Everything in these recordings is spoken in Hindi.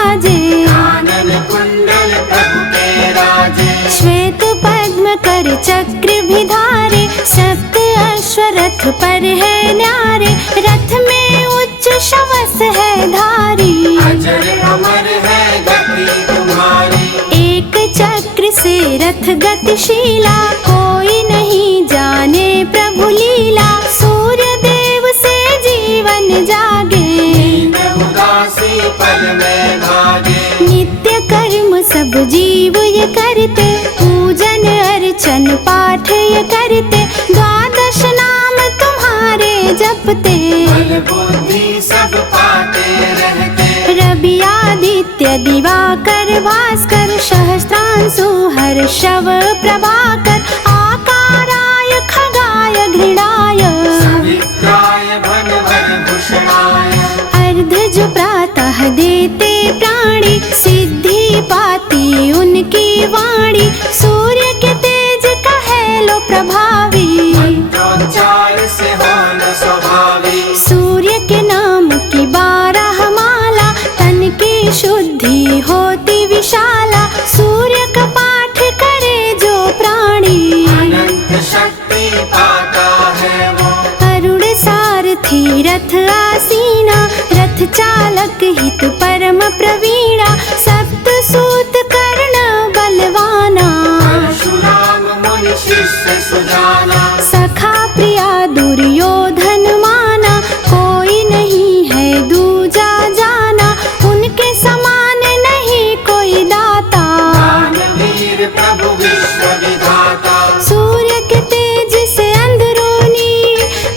साजे, कानन कुंडल प्रभु के राजे। श्वेत पद्म कर चक्र भी धारे, सप्त अश्वरथ पर है न्यारे, रथ में उच्च शवस है धारी। अजर अमर है गति तुम्हारी, एक चक्र से रथ गतिशीला, कोई नहीं जाने प्रभु लीला। सूर्य देव से जीवन जागे, नींद उदासी पल में भागे। नित्य कर्म सब जीव ये करते, पूजन अर्चन पाठ ये करते, द्वादश नाम तुम्हारे जपते। बल बुद्धि सब पाते रहते, रवि आदित्य दिवाकर भास्कर, सहस्त्रांशु हर्षव प्रभाकर, आकाराय खगाय घृणाय, सवित्राय भनवर भूषणाय। अर्धज प्रातः देते प्राणी, सिद्धि पाती उनकी वाणी। सूर्य के तेज कहे लो प्रभावी, मंत्रोच्चार से हो न स्वभावी। सूर्य के नाम की 12 माला, तन की शुद्धि होती विशाला। सूर्य का पाठ करे जो प्राणी, अनंत शक्ति पाता है वो। अरुण सारथी रथ आसीना, रथ चालक हित परम प्रवीणा। सप्त सूत कर्ण बलवाना, परशुराम मुनि शिष्य सुजाना। सखा प्रिया दुर्योधन माना, कोई नहीं है दूजा जाना। उनके समान नहीं कोई दाता, दानवीर प्रभु विश्व विधाता। सूर्य के तेज से अंदरूनी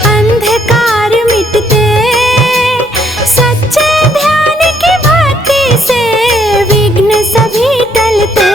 अंधकार मिटते, सच्चे ध्यान की भक्ति से विघ्न सभी टलते।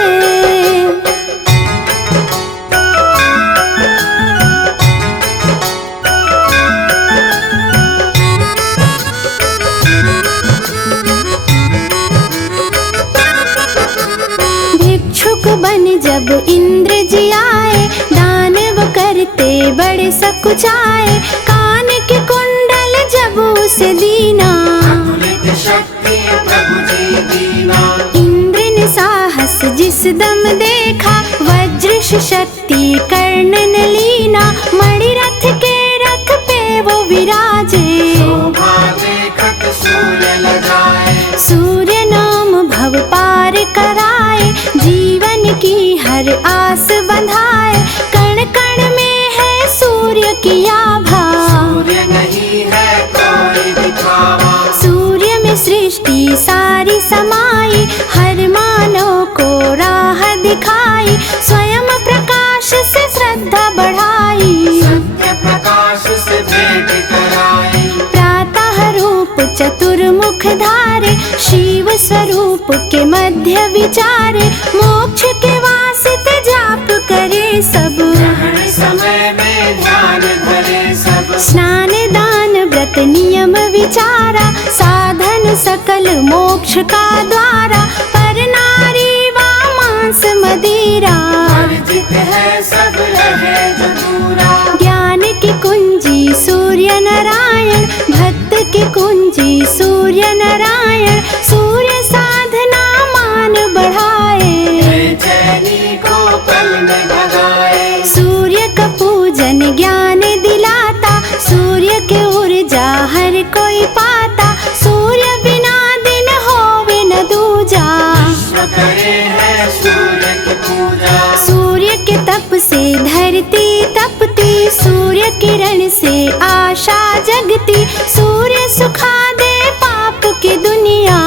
भिक्षुक बन जब इंद्र जी आए, दानव करते बड़े सकुचाए। कान के कुंडल जब उसे दीना, अतुलित शक्ति प्रभु जी दीना। इंद्र ने साहस जिस दम देखा, वज्र शक्ति कर्ण ने लीना। मणि रथ के रथ पे वो विराजे, शोभा देखत सूर्य लगाए। सूर्य नाम भव पार कराए, जीवन की हर आस बंधाए। कण कण में है सूर्य की आभा, सूर्य नहीं है कोई दिखावा। सूर्य में सृष्टि सारी समाई, हर मानव को राह दिखाई। स्वयं प्रकाश से श्रद्धा बढ़ाई, सत्य प्रकाश से भेंट कराई। प्रातः रूप चतुर्मुख धारे, शिव स्वरूप के मध्य विचारे। मोक्ष के वास्ते जाप करे सब, ग्रहण समय में ध्यान धरे सब। स्नान दान व्रत नियम विचारा, साधन सकल मोक्ष का द्वारा। पर नारी वा मांस मदिरा, वर्जित है सब रहे जो दूरा। ज्ञान की कुंजी सूर्य नारायण, भक्त की कुंजी सूर्य नारायण। सूर्य साधना मान बढ़ाए, बेचैनी को पल में भगाए। सूर्य का पूजन ज्ञान दिलाता, सूर्य के ऊर्जा हर कोई पाता। सूर्य बिना दिन होवे न दूजा, विश्व करे है सूर्य की पूजा। सूर्य के तप से धरती तपती, सूर्य किरण से आशा जगती। सूर्य सुखा दे पाप की दुनिया,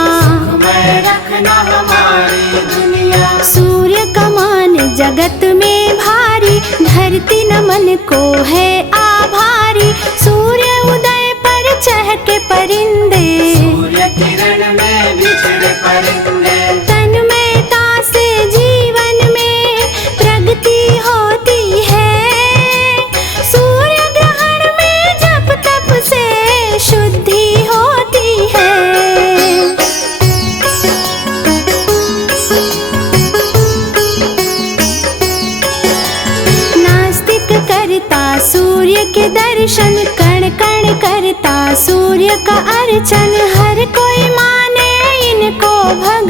मैं रखना हमारी दुनिया। सूर्य का मान जगत में भारी, धरती नमन को है आभारी। सूर्य उदय पर चहके परिंदे, सूर्य किरण में बिछड़े परिंदे। तन्मयता से जीवन में प्रगति होती है, सूर्य ग्रहण में जप तप से शुद्धि होती है। नास्तिक करता सूर्य के दर्शन, कण कण करता सूर्य का अर्चन। हर कोई माने इनको भगवान,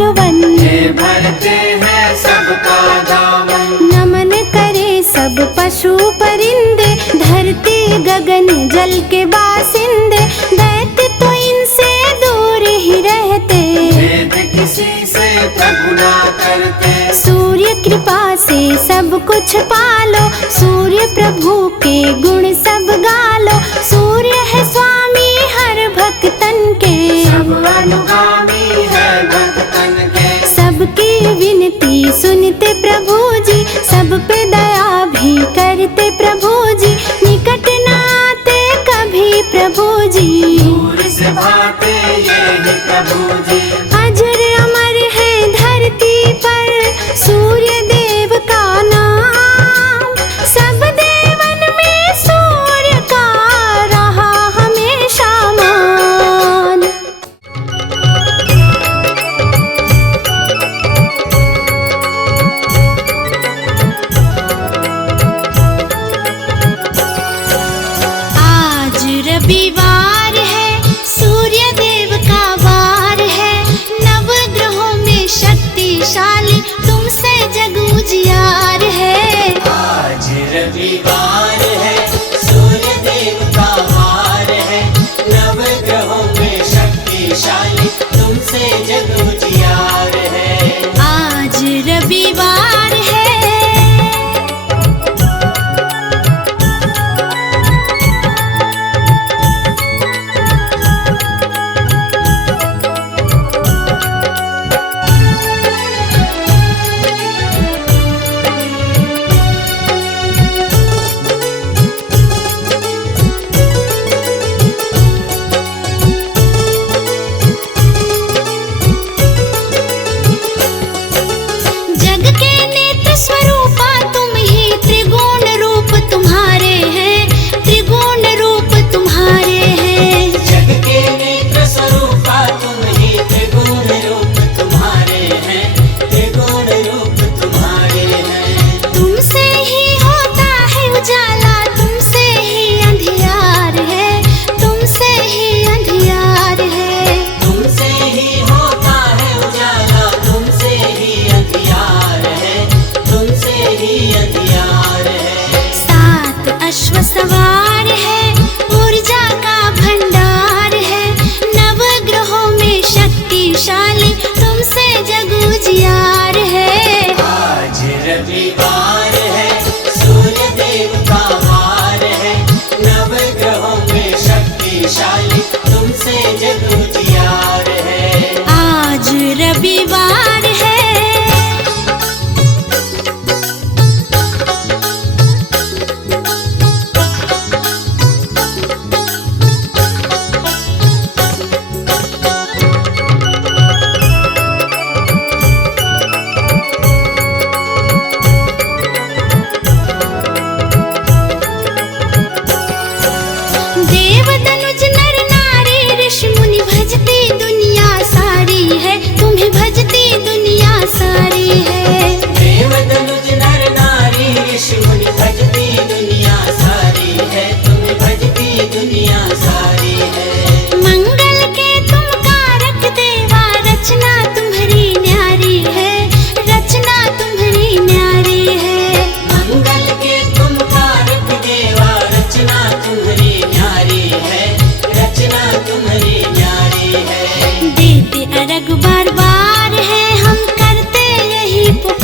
प्रभु ना करते। सूर्य कृपा से सब कुछ पालो, सूर्य प्रभु के गुण सब गालो। सूर्य है स्वामी हर भक्तन के, सब अनुगामी है भक्तन के। सबकी विनती सुनते प्रभु जी, सब पे दया भी करते प्रभु जी। निकट न आते कभी प्रभु जी, दूर से भाते ये ही प्रभु जी। अजर अमर है धरती पर सूर्य देव का नाम। सब देवन में सूर्य का रहा हमेशा मान। आज रविवार है, सूर्य देव का वार है। नवग्रहों में शक्तिशाली तुमसे जग उजियार है। आज रविवार है, सूर्य देव का वार है। नवग्रहों में शक्तिशाली तुमसे जग उजियार है। आज रविवार है, जग के नेत्र स्वरूपा तुम ही, त्रिगुण रूप तुम्हारे हैं, त्रिगुण रूप तुम्हारे हैं। जग के नेत्र स्वरूपा तुम ही, त्रिगुण रूप तुम्हारे हैं, त्रिगुण रूप तुम्हारे हैं। तुमसे ही होता है उजाला, तुमसे ही अंधियार है, तुमसे ही अंधियार है। तुमसे ही होता है उजाला, तुमसे ही अंधियार है, तुमसे ही अंधियार है। सात अश्व सवार है, ऊर्जा का भंडार है। नवग्रहों में शक्तिशाली तुमसे जग उजियार है। आज रविवार है, सूर्य देव का वार है। नवग्रहों में शक्तिशाली तुमसे जग उजियार है। आज रविवार है, देव धनुज नर नारी ऋषि मुनि भजती दुनिया सारी है, तुम्हें भजती दुनिया सारी है। देव धनुज नर नारी ऋषि मुनि भजती दुनिया सारी है, तुम्हें भजती दुनिया सारी है। मंगल के तुम कारक देवा, रचना तुम्हारी न्यारी है, रचना तुम्हारी न्यारी है। मंगल के तुम कारक देवा, रचना तुम्हारी न्यारी है, रचना तुम्हारी न्यारी है। देते अरग बार बार है, हम करते यही पुकार।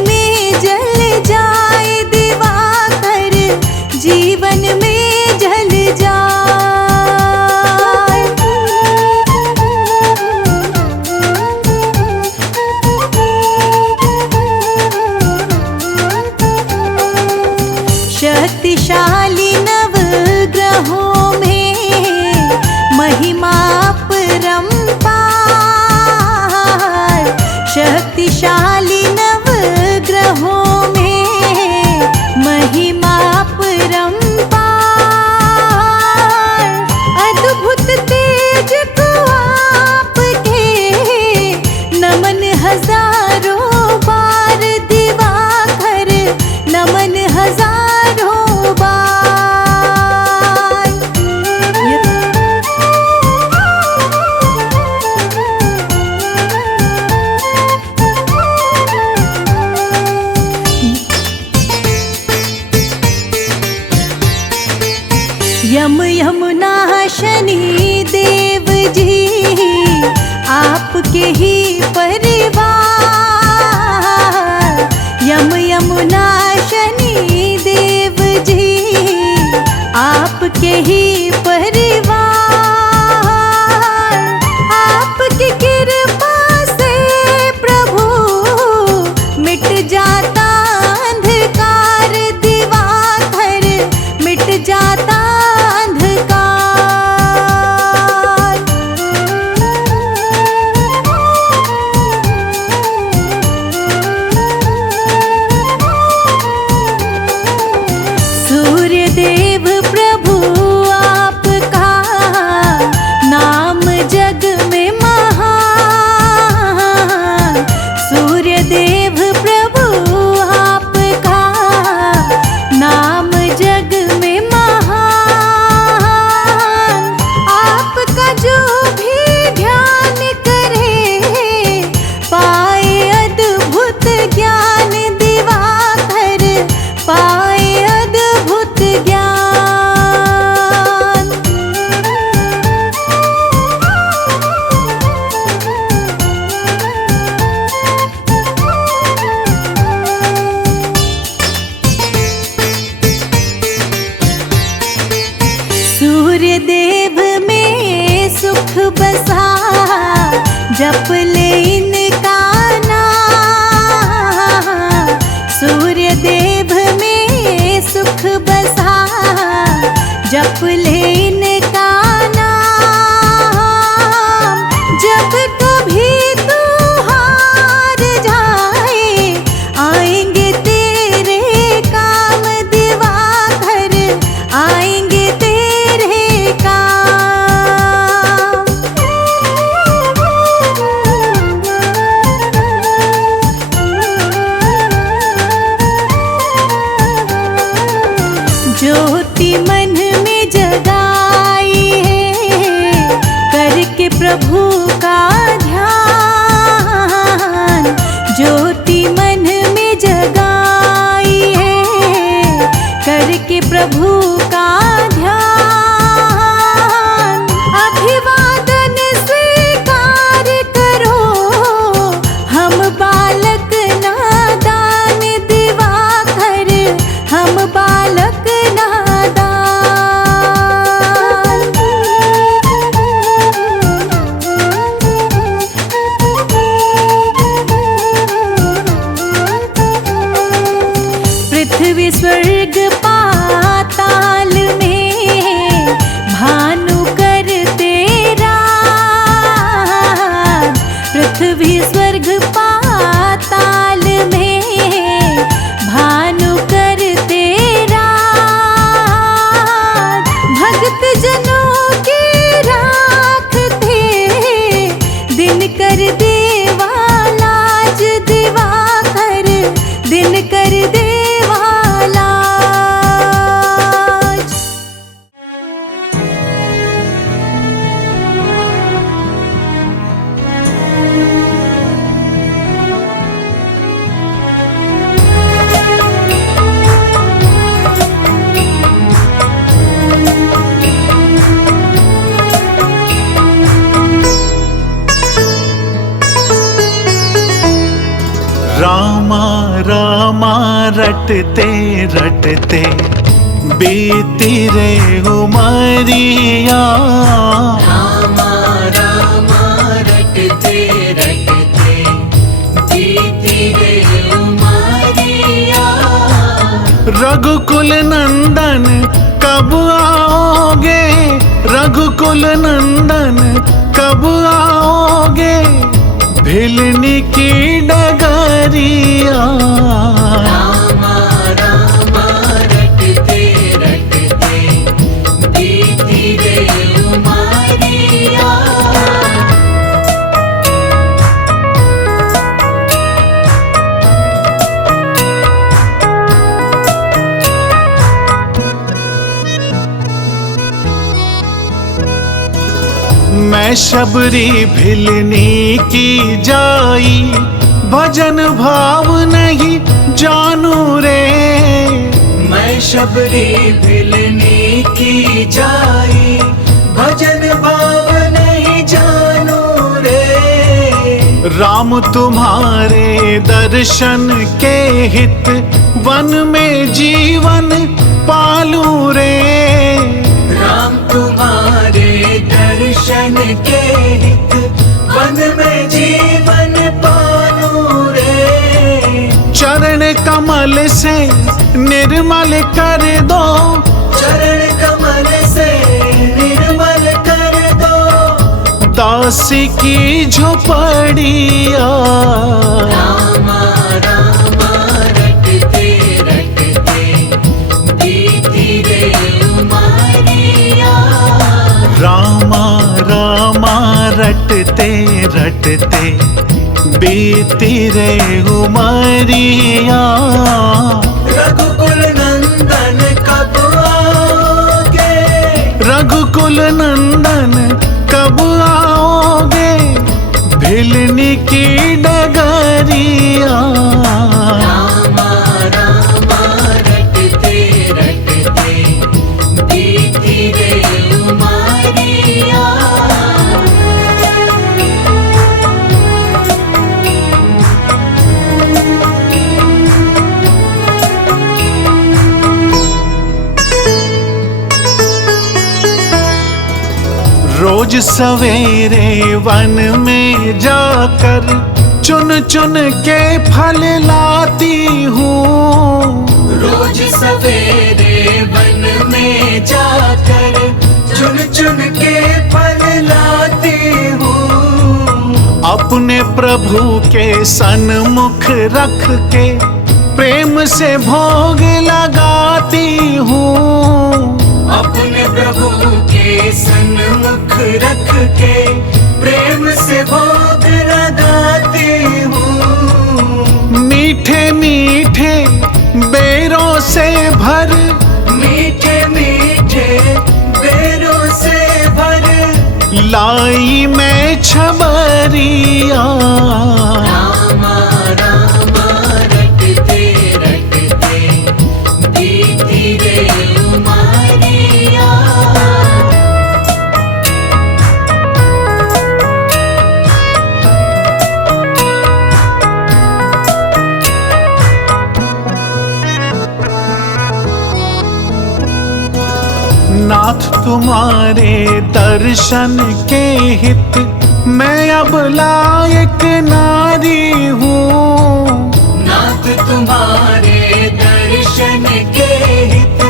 में जल जाए दिवाकर, जीवन में जल जाए। शक्तिशाली नवग्रहों में महिमा परंपार, शक्तिशाली नवग्रहों में महिमा परंपार। अद्भुत तेज को आपके नमन हजारों बार दिवाकर, नमन हजारों बार। यम यमुना शनि देव जी आपके ही परिवार, यम यमुना शनि देव जी आपके ही परिवार। आपकी कृपा से प्रभु मिट जाता अंधकार दिवाकर, मिट जाता अंधकार। सूर्य देव प्रभु आपका नाम जग में महान, सूर्य देव प्रभु आपका नाम जग में महान। आपका जो भी ध्यान करे पाए अद्भुत ज्ञान दिवाकर, पाए अद्भुत ज्ञान। सूर्य देव में सुख बसा, जप ले इनका नाम। सूर्य देव में सुख बसा, जप ले इनका नाम। जब कभी तू हार जाए आएंगे तेरे काम दिवाकर, आएंगे तेरे काम। ज्योति मन में जगाई है करके प्रभु का ध्यान, ज्योति मन में जगाई है करके प्रभु का ध्यान। अभिवादन स्वीकार करो हम बालक नादान दिवाकर, हम बालक नादान। पृथ्वी स्वर्ग पाताल में भानु कर तेरा, पृथ्वी स्वर्ग पाताल में भानु कर तेरा। भक्त जनों की राखते दिन कर देवालाज दिवाकर, दिन कर देवालाज। रामा रटते रटते बीती रे उमरिया। रामा रामा रटते रटते बीती रे उमरिया। रघुकुल नंदन कब आओगे, रघुकुल नंदन कब आओगे, भिलनी की डगरिया। रामा रामा रटते रटते बीती रे उमरिया। मैं शबरी भिलनी की जाई, भजन भाव नहीं जानू रे। मैं शबरी भिलनी की जाई, भजन भाव नहीं जानू रे। राम तुम्हारे दर्शन के हित, वन में जीवन पालू रे। राम तुम्हारे दर्शन के हित, वन में जीवन पालू रे। चरण कमल से निर्मल कर दो, चरण कमल से निर्मल कर दो, दासी की झोपड़िया। रामा रामा रटते रटते बीती रे उमरिया। रामा रामा रटते रटते बीती रे उमरिया। रघुकुल नंदन कब आओगे, रघुकुल नंदन कब आओगे, भिलनी की डगरिया। रामा रामा रटते रटते बीती रे उमरिया। रोज सवेरे वन में जाकर चुन चुन के फल लाती हूँ। रोज सवेरे वन में जाकर चुन चुन के फल लाती हूँ। अपने प्रभु के सन्मुख रख के प्रेम से भोग लगाती हूँ। अपने प्रभु के सन्मुख रख के प्रेम से भोग लगाती हूँ। मीठे मीठे बेरों से भर, मीठे मीठे बेरों से भर, लाई मैं छबरिया। रामा रामा रटते रटते बीती रे उमरिया। नाथ तुम्हारे दर्शन के हित, मैं अब लायक नारी हूँ। नाथ तुम्हारे दर्शन के हित,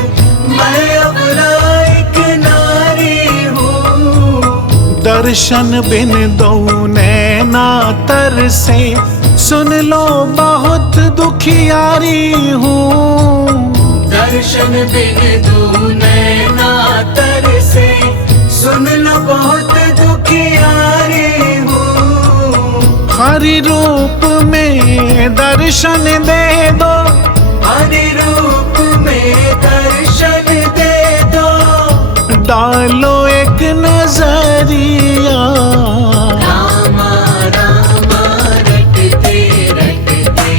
मैं अब लायक नारी हूँ। दर्शन बिन दो नैना तर से, सुन लो बहुत दुखियारी हूँ। दर्शन बिन दो नैना तर से, सुन लो बहुत दुखियारी हूँ। हरि रूप में दर्शन दे दो, हरि रूप में दर्शन दे दो, डालो एक नजरिया। रामा रामा रटते रटते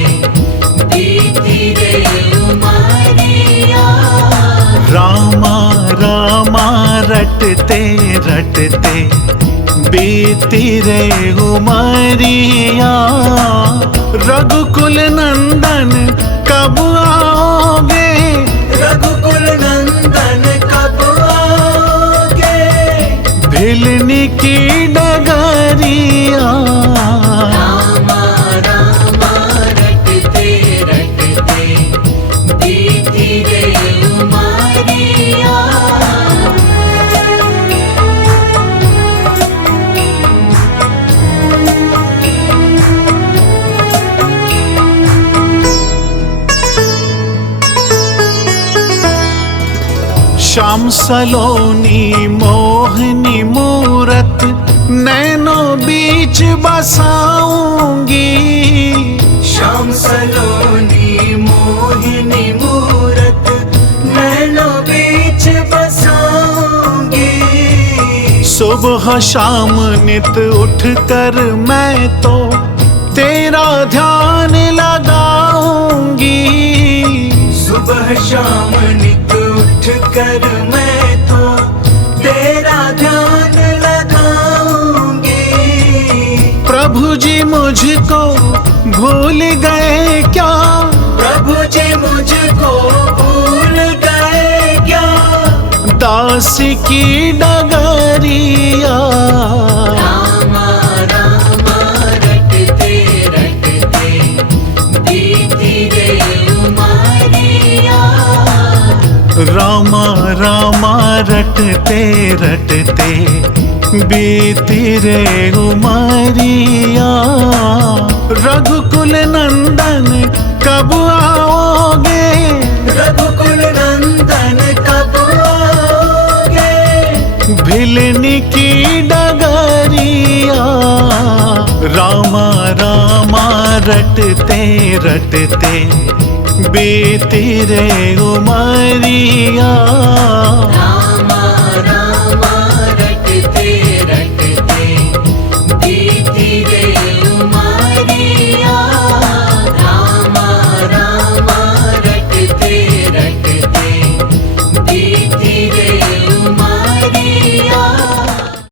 बीती रे उमरिया। रामा रामा रटते रटते बीती रे उमरिया। रघुकुल नंदन श्याम सलोनी मोहनी मूरत नैनों बीच बसाऊंगी। श्याम सलोनी मोहिनी मूरत नैनों बीच बसाऊंगी। सुबह शाम नित उठ कर मैं तो तेरा ध्यान लगाऊंगी। सुबह शाम नित उठ कर मैं तो तेरा ध्यान लगाऊंगी। प्रभु जी मुझको भूल गए क्या? प्रभु जी मुझको भूल गए क्या? दास की डगरिया रामा रामा रटते रटते बीती रे उमरिया। रामा रामा रटते रटते बीती रे उमरिया। रघुकुल नंदन कब आओगे? रघुकुल नंदन कब आओगे? भिलनी की डगरिया रामा रामा रटते रटते बीती रे उमरिया।